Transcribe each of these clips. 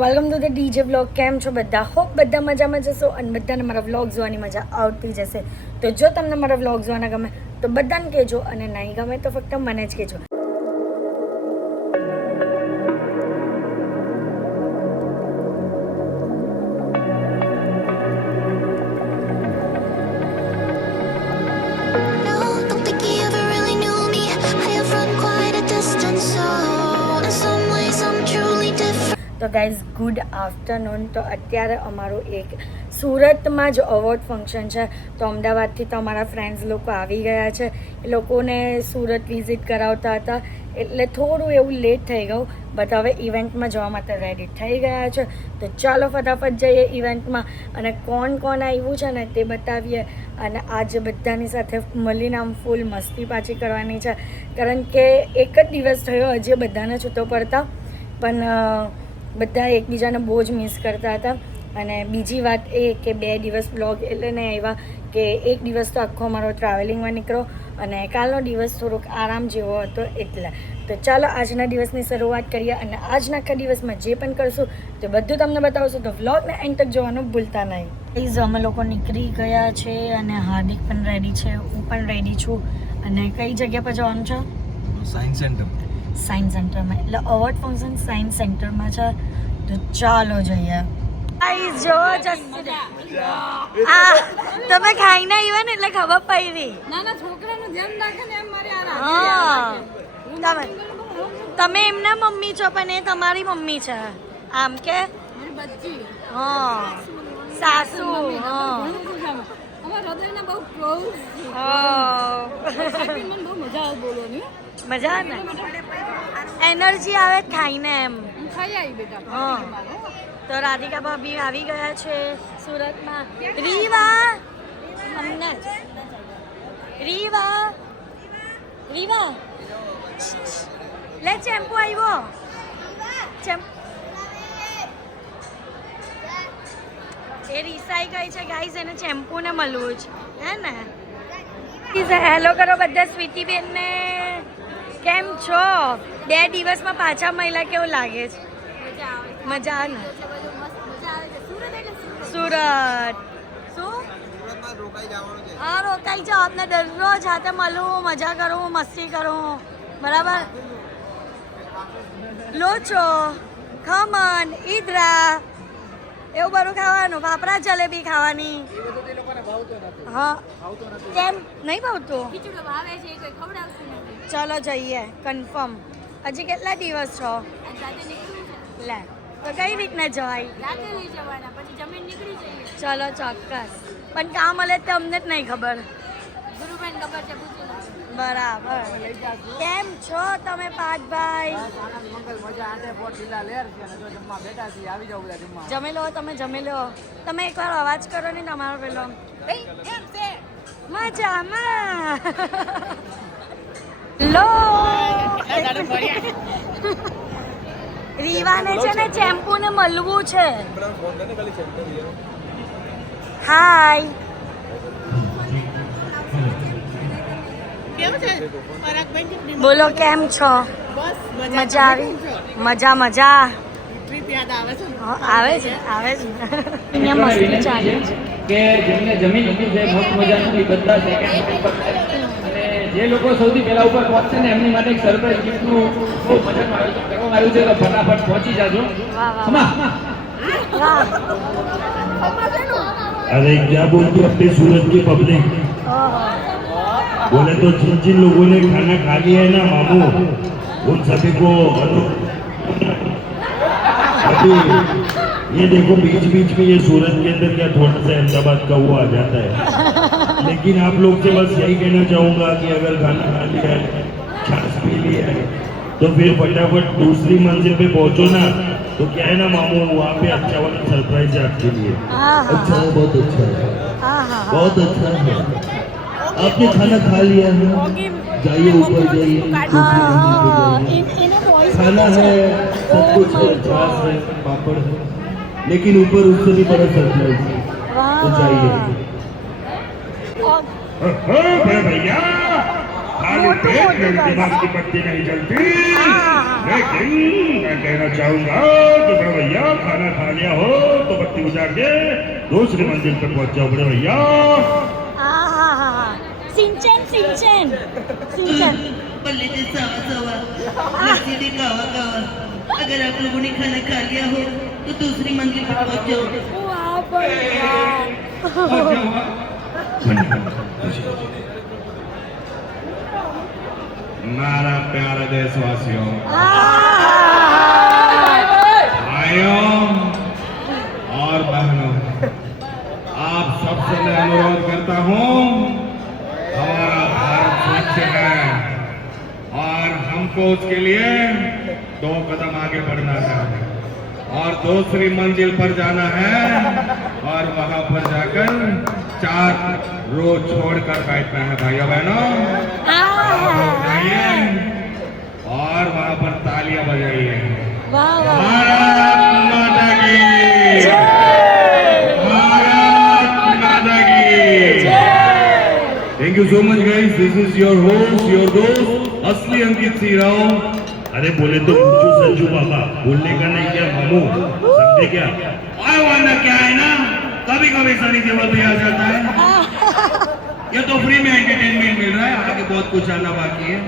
Welcome to the DJ vlog. કેમ છો બધા? હોપ બધા મજામાં જશો અને બધાને મારા વ્લોગ જોવાની મજા આવતી જશે. તો જો તમને મારા વ્લોગ જોવાના ગમે તો બધાને કહેજો અને નહીં ગમે તો ફક્ત મને જ કહેજો. તો ગાઈઝ ગુડ આફ્ટરનૂન. તો અત્યારે અમારું એક સુરતમાં જ અવોર્ડ ફંક્શન છે. તો અમદાવાદથી તો અમારા ફ્રેન્ડ્સ લોકો આવી ગયા છે. એ લોકોને સુરત વિઝિટ કરાવતા હતા એટલે થોડું એવું લેટ થઈ ગયું. બટ હવે ઇવેન્ટમાં જવા માટે રેડી થઈ ગયા છે. તો ચાલો ફટાફટ જઈએ ઇવેન્ટમાં અને કોણ કોણ આવ્યું છે ને તે બતાવીએ. અને આજે બધાની સાથે મળીને આમ ફૂલ મસ્તી પાછી કરવાની છે. કારણ કે એક જ દિવસ થયો, હજી બધાને છૂટો પડતા પણ બધા એકબીજાને બહુ જ મિસ કરતા હતા. અને બીજી વાત એ કે 2 દિવસ બ્લોગ એટલે નહીં આવ્યા કે એક દિવસ તો આખો અમારો ટ્રાવેલિંગમાં નીકળો અને કાલનો દિવસ થોડોક આરામ જેવો હતો એટલે. તો ચાલો આજના દિવસની શરૂઆત કરીએ અને આજના આખા દિવસમાં જે પણ કરશું તે બધું તમને બતાવશું. તો વ્લોગને એન્ડ તક જોવાનું ભૂલતા નહીં. પ્લીઝ અમે લોકો નીકળી ગયા છે અને હાર્દિક પણ રેડી છે, હું પણ રેડી છું. અને કઈ જગ્યા પર જવાનું છે? Science centre. સાયન્સ સેન્ટરમાં, એટલે અવોર્ડ ફંક્શન સાયન્સ સેન્ટરમાં છે. તો ચાલો જઈએ. જો તમે ખાઈને આવ્યા ને એટલે ખબર પડી. નાના છોકરાનું ધ્યાન રાખે ને એમ મારે તમે એમના મમ્મી છો પણ એ તમારી મમ્મી છે આમ કે સાસુ. મજા આવે ને, એનર્જી આવે ખાઈને એમ. તો રાધિકા ભાભી આવી ગયા છે સુરતમાં. રીવા અમને રીવા લે ચેમ્પુ આવ્યો. એ રીસાઈ ગઈ છે ગાઈઝ, એને ચેમ્પુ ને મળવું છે હે ને. હેલો કરો બધા સ્વીટીબેન ને. કેમ છો? 2 દિવસમાં પાછા મહિલા કેવું લાગે છે? મજા આવે ને સુરત? શું હા રોકાઈ જાઓ. આપને દરરોજ હાથે મળું, મજા કરું, મસ્તી કરું, બરાબર? લોચો, ખમણ, ઈદરા એવું બધું ખાવાનું, ફાફડા જલેબી ખાવાની. હા કેમ નહીં ભાવતું? ચલો જઈએ કન્ફર્મ. હજી કેટલા દિવસ છો? લે તો કઈ રીતના જવાય? ચલો ચોક્કસ. પણ કામ મળે તો અમને જ નહીં ખબર. બરાબર. કેમ છો તમે પાઠભાઈ? જમી લો, તમે જમી લો. તમે એકવાર અવાજ કરો ને તમારો પેલો. મજામાં લો. રીવાને છે ને ચેમ્પુ ને મળવું છે. હાય. બોલો કેમ છો? મજા આવી? મજા મજા આવે છે અહીંયા મસ્તી ચાલે છે. કે જેમને જમીન લીધી છે મસ્ત મજાનું બધા સેકન્ડ પર થાય. અને જે લોકો સૌથી પહેલા ઉપર પહોંચશે ને એમની માટે એક સરપ્રાઈઝ ગિફ્ટનું બહુ મજાનું આયોજન કરવામાં આવ્યું છે. તો ફટાફટ પહોંચી જાજો. अरे क्या बोलते अपने सूरत की पब्लिक? बोले तो जिन जिन लोगों ने खाना खा लिया है ना मामू, उन सभी को अभी ये देखो बीच बीच में ये सूरत के अंदर क्या थोड़ा सा अहमदाबाद का वो आ जाता है. लेकिन आप लोग से बस यही कहना चाहूँगा कि अगर खाना खा लिया है, छाछ पी लिया है, तो फिर फटाफट दूसरी मंजिल पे पहुँचो ना. तो क्या है ना मामू, वहाँ पे अच्छा वाला सरप्राइज है आपके लिए. अच्छा है, बहुत अच्छा है, बहुत अच्छा है. आपने खाना खा लिया है, जाइए ऊपर जाइए, खाना है, सब कुछ है, छाछ है, पापड़ है, लेकिन ऊपर उससे भी बड़ा सरप्राइज है. तो जाइए. भैया खाली पेट मेरे दिमाग की पत्ती नहीं चलती, लेकिन कहना चाहूंगा कि बड़े भैया खाना खा लिया हो तो बत्ती बुझा के दूसरी मंजिल पर पहुंच जाओ बड़े भैया। આહાહા. સિંચન સિંચન સિંચન बल्ले के सावा सावा लस्सी दे गावा गावा। अगर आप लोगों ने खाना खा लिया हो तो दूसरी मंजिल पर पहुंच जाओ। વાહ ભગવાન. મારા પ્યારા દેશવાસીઓ, આહાહા. भाइयों और बहनों, आप सबसे मैं अनुरोध करता हूँ, हमारा भारत स्वच्छ है और हमको उसके लिए 2 कदम आगे बढ़ना है और दूसरी मंजिल पर जाना है और वहां पर जाकर 4 रोज छोड़कर बैठना है भाइयों बहनों। આહાહા. और वहां पर तालियां बजाइए। વાહ વાહ. भारत माता की भारत माता की। Thank you so much guys, this is your host your दोस्त असली अंकित सिंह राव। अरे बोले तो पूछो संजू बाबा, बोलने का नहीं क्या मामू, समझे क्या? और वरना क्या है ना, कभी कभी सनी देओल भी आ जाता है। ये तो फ्री में एंटरटेनमेंट मिल रहा है, आगे बहुत कुछ आना बाकी है।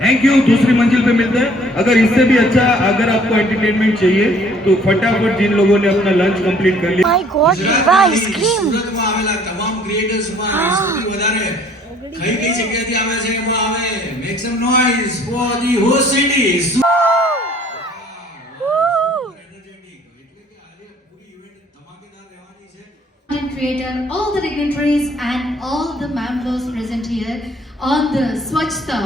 थैंक यू, दूसरी मंजिल पे मिलते हैं। अगर इससे भी अच्छा अगर आपको एंटरटेनमेंट चाहिए तो फटाफट जिन लोगों ने अपना लंच कंप्लीट कर लिया, માય ગોડ વિવા આઈસ્ક્રીમ. સુરતમાં આવેલા તમામ ક્રિએટર્સમાં સૌથી વધારે કઈ જગ્યાથી આવે છે એમાં આવે make sum noise for the hall city Content creator, all the dignitaries and all the members present here on the Swachhta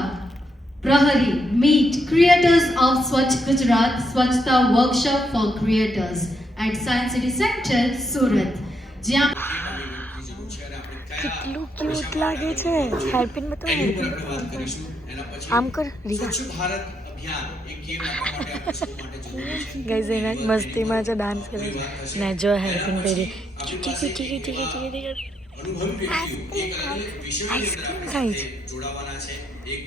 Prahari meet creators of Swachh Gujarat Swachhta Workshop for Creators at Science City Center, Surat. જ્યાં કેટલું cute લાગે છે. હેલ્પિન બતાવો એની ઉપર હેલ્પિન. આપણે વાત કરીશું એના પછી આમ કર રીવા. સ્વચ્છ ભારત અભિયાન એક ગેમ આપવા માટે આપણે સૌ માટે જરૂરી છે ગાઈઝ એના મસ્તીમાં છે ડાન્સ કરે છે ને જો હેલ્પિન પહેરી cutie cutie cutie cutie cutie. અનુભવી વ્યક્તિઓ એક અલગ વિષયની અંદર આઈસ્ક્રીમ આપણે ખાય સાથે છે. જોડાવાના છે એક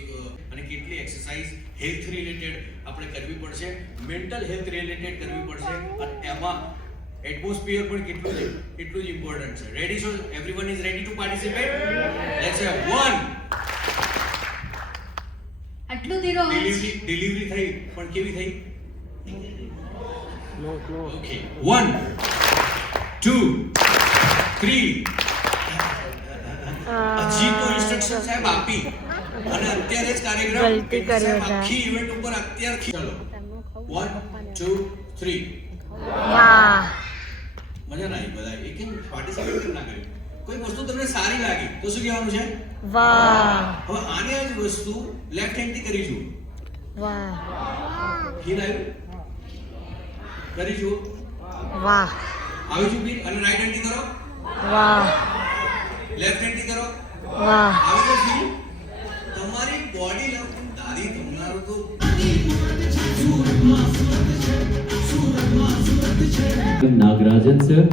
અને કેટલી એક્સરસાઇઝ હેલ્થ રિલેટેડ આપણે કરવી પડશે મેન્ટલ હેલ્થ રિલેટેડ કરવી પડશે અને એમાં એટમોસ્ફિયર પણ કેટલું છે એટલું જ ઇમ્પોર્ટન્ટ છે. રેડી છો? Everyone is ready to participate? Let's have 1 આટલું ધીરો ડિલિવરી થઈ પણ કેવી થઈ? ઓકે 1 2 3 હજી તો ઇન્સ્ટ્રક્શન સાહેબ આપી અને અત્યારે જ કાર્યક્રમ ગલતી કર્યો છે. આખી ઇવેન્ટ ઉપર અત્યારથી ચાલો 1 2 3 વાહ. મજા ના આવી બધા એક પાર્ટિસિપેટ કેમ ના કર્યું? કોઈ વસ્તુ તમને સારી લાગી તો શું કહેવાનું છે? વાહ હવે આને જ વસ્તુ લેફ્ટ હેન્ડ થી કરી જુઓ. વાહ ફીલ આવ્યું? કરી જુઓ. વાહ આવી જુ ફીલ અને રાઈટ હેન્ડ થી કરો, વાહ લેફ્ટ હેન્ડ થી કરો. વાહ. આવી જુ ફીલ. તમારી બોડી દાદી તમારું તો नागराजन सर,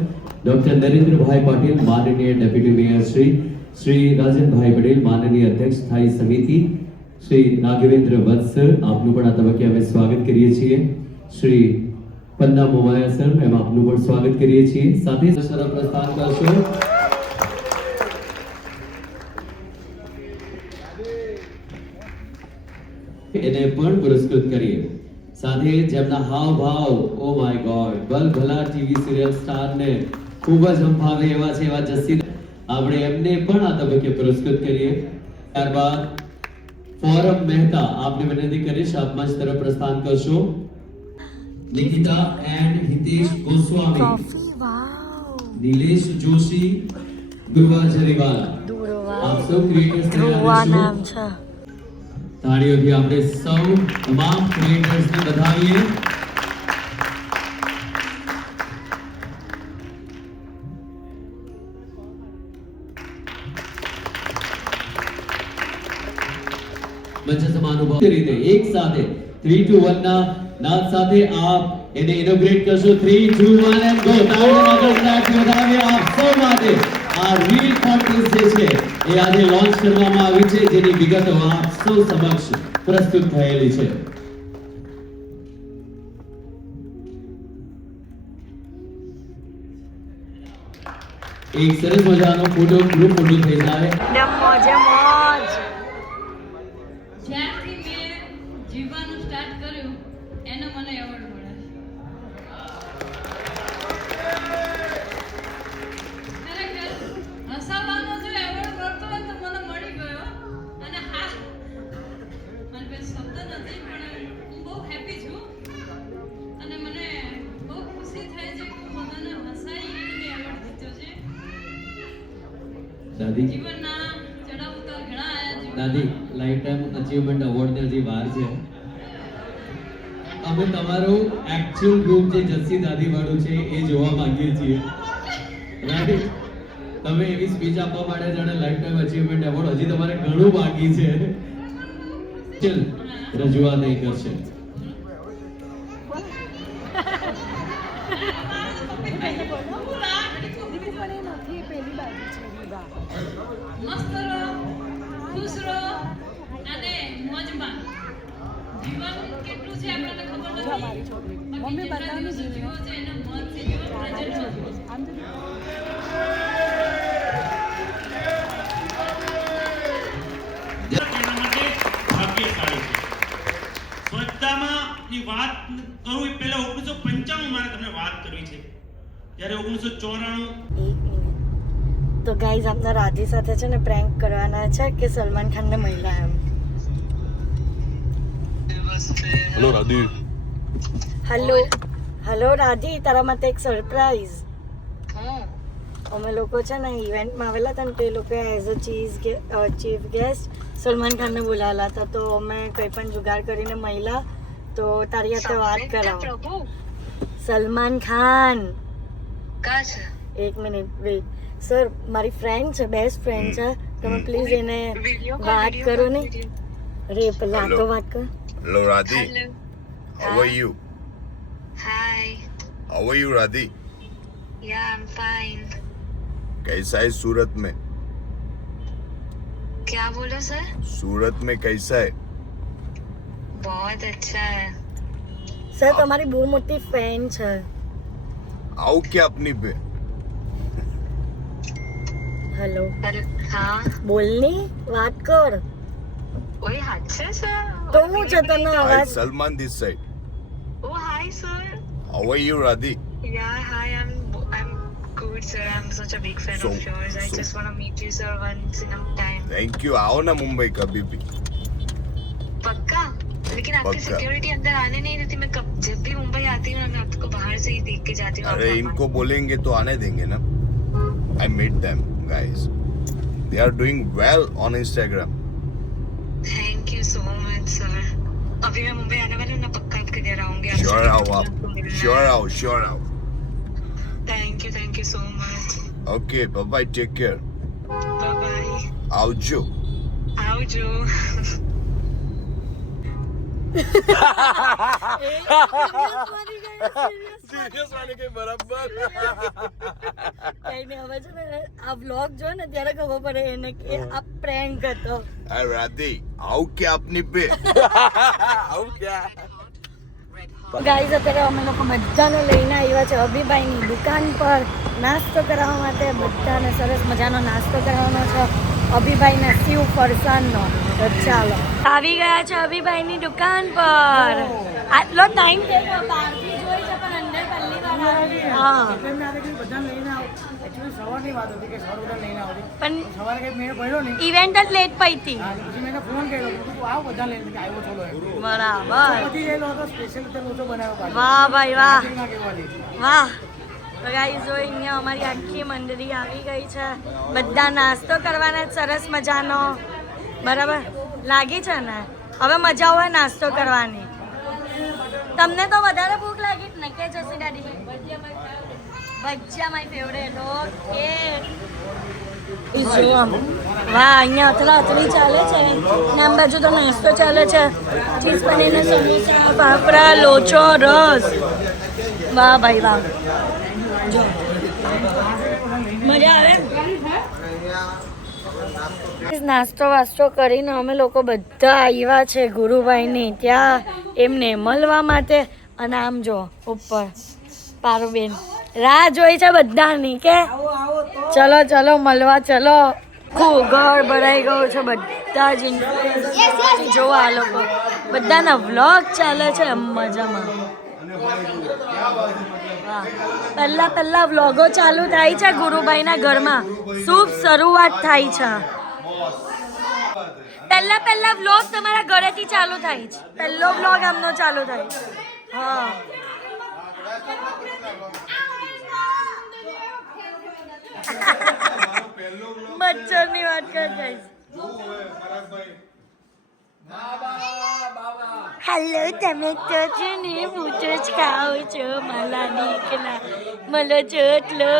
डॉक्टर नरेंद्र भाई पाटिल माननीय डेप्यूटी मेयर श्री राजन भाई पटेल माननीय अध्यक्ष स्थायी समिति श्री राघवेंद्र वत्स सर आपનું પણ આ તબક્કે અમે સ્વાગત કરીએ છીએ. શ્રી પન્ના મોવાયા સર એમ આપનું પણ સ્વાગત કરીએ છીએ. સાથે સર પ્રસ્થાન કરશો. એને પણ પુરસ્કૃત કરીએ. સાથે જેમના હાવભાવ ઓ માય ગોડ ભલભલા ટીવી સિરિયલ સ્ટાર ને ખૂબ જ સંભાવે એવા છે એવા જસ્સી આપણે એમને પણ આ તબક્કે પુરસ્કૃત કરીએ. ત્યારબાદ ફોરમ મહેતા આપને વિનંતી કરીશ આપ મંચ તરફ પ્રસ્થાન કરશો. Nikita and Hitesh Goswami, trophy. Wow. Nilesh Joshi, Dhruva Jariwala, Dhruva. આપ સૌ ક્રિએટર્સ ધ્રુવા નામ છે. તાળીઓથી આપણે સૌ તમામ ક્રિએટર્સને વધાવીએ. મંચ સમાનુભવ રીતે એક સાથે 3 2 1 ના નાદ સાથે આપ એને ઇનોગ્રેટ કરશો. 3 2 1 એન્ડ ગો. તાળીઓના ગણગણાટથી વધાવીએ આપ સૌ માટે. આ રીલ કોન્ટેસ્ટ જે છે એ આજે લોન્ચ કરવામાં આવી છે જેની વિગતો આપ સૌ સમક્ષ પ્રસ્તુત થયેલી છે. એક સરસ મજાનો ફોટો ગ્રુપ ફોટો થઈ જાય. એકદમ મોજે મોજ. જ્યારથી મેં જીવવાનું સ્ટાર્ટ કર્યું એનો મને એવોર્ડ મળે છે. ખરેખર હસાવાનો જો એવોર્ડ મળતો હોય તો મને મળી ગયો. અને હા, મને કોઈ શબ્દ નથી પણ હું બહુ હેપી છું અને મને બહુ ખુશી થાય છે કે હું બધાને હસાઈ અને એવોર્ડ જીત્યો છે. દાદી જીવનના ચડાવ ઉતાર ઘણા આયા જીવનમાં. દાદી લાઈફ ટાઈમ અચીવમેન્ટ એવોર્ડ ને હજી વાર છે. અમે તમારું એકચ્યુઅલ રૂપ જે જસ્સી દાદી વાળું છે એ જોવા માંગીએ છીએ. રાઈટ, તમે એવી સ્પીચ આપવા માટે જાણે લાઈફ ટાઈમ અચીવમેન્ટ એવોર્ડ હજી તમારે ઘણું બાકી છે. ચલ રજૂઆત નહીં કરશે. મસ્ત રહો, ખુશ રહો અને મોજમાં. જીવન કેટલું છે આપણને ખબર નથી. બાકી જેટલા દિવસો જીવો છે એના મોજથી જીવો, પ્રેઝન્ટમાં જીવો. એના માટે ભાગ્યશાળી છે. સ્વચ્છતાની વાત કરું એ પહેલા 1995 મારે તમને વાત કરવી છે. જ્યારે 1994 એક મિનિટ. તો ગાઈઝ આપના રાધી સાથે છે ને પ્રેન્ક કરવાના છે કે સલમાન ખાનને મહિલા એમ. હેલો રાધી. હેલો રાધી, તારા માટે એક સરપ્રાઈઝ. અમે લોકો છે ને ઇવેન્ટમાં આવેલા હતા ને તો એ લોકો as a chief guest Salman ખાનને બોલાવેલા હતા. તો અમે કંઈ પણ જુગાડ કરીને મહિલા તો તારી સાથે વાત કરાવો. સલમાન ખાન. એક મિનિટ વેઇટ. સર મારી ફ્રેન્ડ છે, બેસ્ટ ફ્રેન્ડ છે, તમે પ્લીઝ એને વાત કરો ને. અરે પેલા તો વાત કર. Hello Radhi. How are you? Hi. How are you राधी? Yeah, I'm fine. कैसा है सूरत में? क्या बोलो सर? सूरत में कैसा है? बहुत अच्छा है. સર તમારી બહુ મોટી ફેન છે. आओ क्या अपनी पे? હેલો हाँ. બોલની વાત કર. ओए हाथ से सर. તો હું છે તને Hi, અવાજ. Salman this side. Oh hi sir. How are you राधी? Yeah, hi. I'm good sir. I'm such a big fan So- of yours. I so- just want to meet you sir once in a time. Thank you. आओ ना मुंबई कभी भी. पक्का? लेकिन आपकी पक्का। Security अंदर आने नहीं देती. मैं जब भी मुंबई आती हूँ ना मैं आपको बाहर से ही देख के जाती हूँ. अरे इनको बोलेंगे तो आने देंगे ना. I met them guys. They are doing well on Instagram. Thank you so much sir. अभी मैं मुंबई आने वाली हूँ ना, पक्का आपके घर आऊंगी. Sure आओ आप. Sure आओ. Thank you so much. Okay, bye bye. Take care. Bye bye. આવજો. આવજો. કઈ નહીં, હવે છે ને આ વ્લોગ જો ને ત્યારે ખબર પડે એને કે આ પ્રેન્ક હતો. Hi राधी. आओ क्या अपनी पे? ગાઈઝ અત્યારે અમે લોકો બધાને લઈને આવ્યા છે અભિભાઈની દુકાન પર નાસ્તો કરાવવા માટે. બધાને સરસ મજાનો નાસ્તો કરાવવાનો છે અભિભાઈને શિવ ફરસાણનો. તો ચાલો આવી ગયા છે અભિભાઈની દુકાન પર. આટલો ટાઈમ થઈ ગયો, બહારથી જોઈ છે પણ અંદર પહેલી વાર આવી. હા સવારની વાત હતી કે સવારે બધા લઈને આવજો. પણ સવારે કઈ મેળ પડ્યો નહીં. ઇવેન્ટ જ લેટ પડી હતી. પછી મેં એને ફોન કર્યો તું આવ બધા લઈને કે આવ્યો ચલો એમ. બરાબર. પછી ગયેલો હતો સ્પેશિયલ રીતે લોચો બનાવ્યો પાછો. વાહ ભાઈ વાહ ના કહેવાથી. વાહ. તો ગાઈઝ જો અહીંયા અમારી આખી મંડળી આવી ગઈ છે. બધા નાસ્તો કરવાના જ સરસ મજાનો. બરાબર લાગી છે ને? હવે મજા આવે નાસ્તો કરવાની. તમને તો વધારે ભૂખ લાગી ને કે જસી દાદી? ભજીયા માય ફેવરેટ. ઓકે જો વાહ અહીંયા અથડાથડી ચાલે છે ને આમ બાજુ તો નાસ્તો ચાલે છે. ચીઝ પનીરના સમોસા, ફાફડા, લોચો, રસ. વાહ ભાઈ વાહ. જો મજા આવે. નાસ્તો વાસ્તો કરીને અમે લોકો બધા આવ્યા છે ગુરુભાઈની ત્યાં એમને મળવા માટે. અને આમ જો ઉપર પારુબેન રાહ જોઈ છે બધાની કે ચલો ચલો મળવા ચલો. આખું ઘર ભરાઈ ગયું છે બધા જ influencers. જો આ લોકો બધાના વ્લોગ ચાલે છે મજામાં. પહેલા વ્લોગો ચાલુ થાય છે ગુરુભાઈના ઘરમાં. શુભ શરૂઆત થાય છે. પહેલા વ્લોગ તમારા ઘરેથી ચાલુ થાય છે. પહેલો વ્લોગ આમનો ચાલુ થાય છે. હા મચ્છરની વાત કરતા. હેલો તમે તો છે ને પૂછો જ ખાઓ છો માલા દીકલા મળો છો એટલો.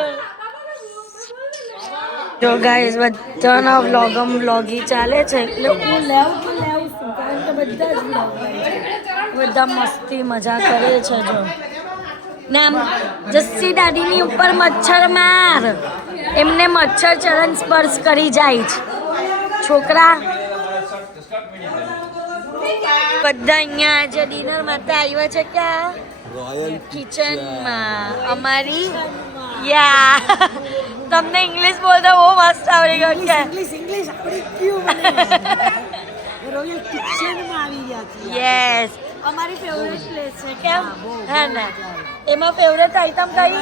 જો ગાઈસ બધાના વ્લોગી ચાલે છે એટલે હું લેવું છું કારણ કે બધા જ વ્લોગ બધા મસ્તી મજા કરે છે. જો નામ જસ્સી દાદીની ઉપર મચ્છર માર. એમને મચ્છર ચરણ સ્પર્શ કરી જાય છે છોકરા. બધા અહીંયા આજે ડિનર માટે આવ્યા છે ક્યાં? રોયલ કિચનમાં. અમારી યા તમને ઇંગ્લિશ બોલતા બહુ મસ્ત આવડી ગયું કે ઇંગ્લિશ આપણી ક્યું રોયલ કિચનમાં આવી ગયા છે. યસ અમારી ફેવરેટ પ્લેસ છે કેમ હે ને. એમાં ફેવરેટ આઈટમ કઈ?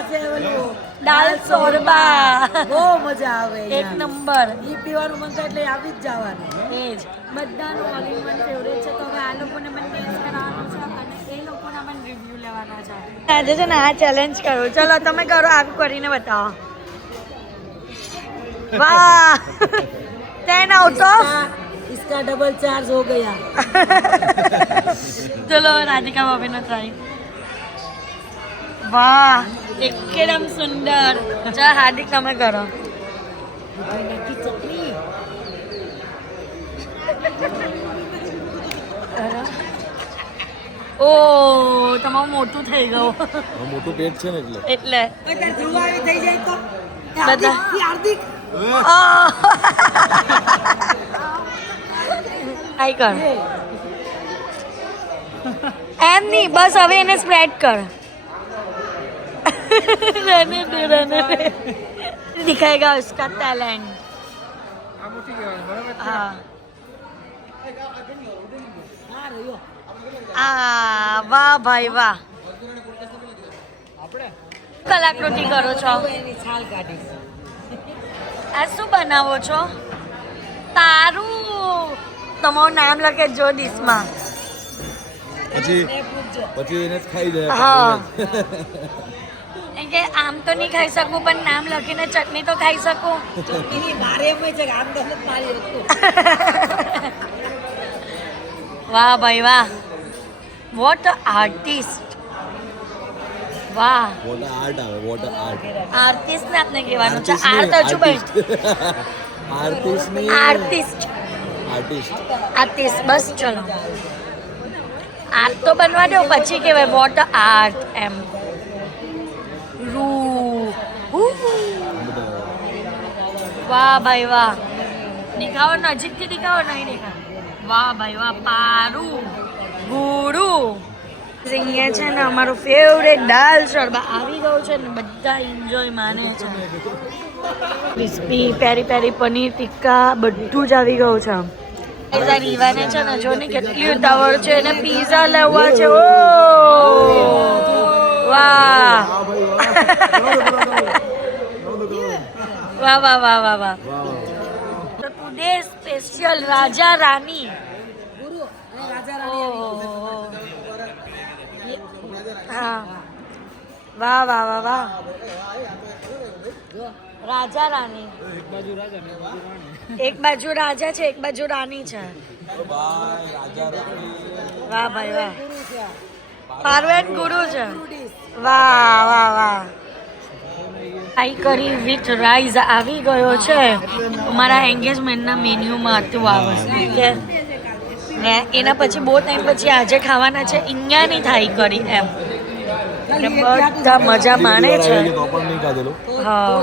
દાલ શોરબા. બહુ મજા આવે એક નંબર. ઈ પીવાનું મન થાય એટલે આવી જ જવાનું. એ જ બધાનું ઓલ ઇન વન ફેવરેટ છે. તો હવે આ લોકોને મને ટેસ્ટ કરાવવાનું છે અને એ લોકોના મને રિવ્યુ લેવાના છે. આજે છે ને આ ચેલેન્જ કરો. ચલો તમે કરો આવું કરીને બતાવો. વાહ 10 આઉટ ઓફ इसका डबल चार्ज हो गया. ચલો રાધિકા ભાભીનો ટ્રાય. વાહ એકદમ સુંદર. ચાલ હાર્દિક તમે કરો. ઓ તમારું મોટું થઈ ગયું. મોટું પેટ છે ને એટલે ધ્રુવાવી થઈ જાય તો બધા હાર્દિક આઈ કર. એમ નહીં બસ હવે એને સ્પ્રેડ કર. रहने दे दिखाएगा उसका टैलेंट. हाँ વાહ ભાઈ વાહ. કલાકૃતિ કરો છો. છાલ કાઢી આ શું બનાવો છો? તારું તમારું નામ લખે જો ડીશમાં. પછી એને જ ખાઈ જાય. હા કે આમ તો નહીં ખાઈ શકું પણ નામ લખીને ચટણી તો ખાઈ શકું. એની મારે એમ છે કે આમ તો નથી મારી વસ્તુ. વાહ ભાઈ વાહ. What artist. વાહ આર્ટ આવે વોટ આર્ટ. આર્ટિસ્ટ ને આપને કહેવાનું છે. આર્ટ હજુ ભાઈ આર્ટિસ્ટ બસ ચલો આર્ટ તો બનવા દો પછી કહેવાય વોટ આર્ટ એમ. વાહ ભાઈ વાહ. દેખાવો નજીકથી દેખાવો નહીં દેખાવ. વાહ ભાઈ વાહ. પારું ગુડું. અહીંયા છે ને અમારું ફેવરેટ દાલ શોરબા આવી ગયું છે ને બધા એન્જોય માને છે. ક્રિસ્પી પેરી પેરી પનીર ટિક્કા બધું જ આવી ગયું છે. પીઝા રીવાને છે ને જો ને કેટલી ઉતાવળ છે એને પીઝા લેવા છે. ઓ વાહ વાહ વાહ વાહ વાહ વાહ. ટુડે સ્પેશિયલ રાજા રાની. ગુરુ અને રાજા રાણી હા વાહ વાહ વાહ વાહ. રાજા રાની. એક બાજુ રાજા છે એક બાજુ રાની છે. વાહ ભાઈ વાહ. પાર્વેન ગુરુ છે. વાહ વાહ વાહ. આઈ કરી વિથ રાઈસ આવી ગયો છે. અમારા એન્ગેજમેન્ટના મેન્યુમાં હતું આ વસ્તુ કે ને એના પછી બહુ ટાઈમ પછી આજે ખાવાના છે અહીંયાની થાઈ કરી એમ. એટલે બધા મજા માણે છે. હા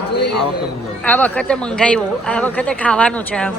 આ વખતે મંગાવ્યું આ વખતે ખાવાનું છે એમ.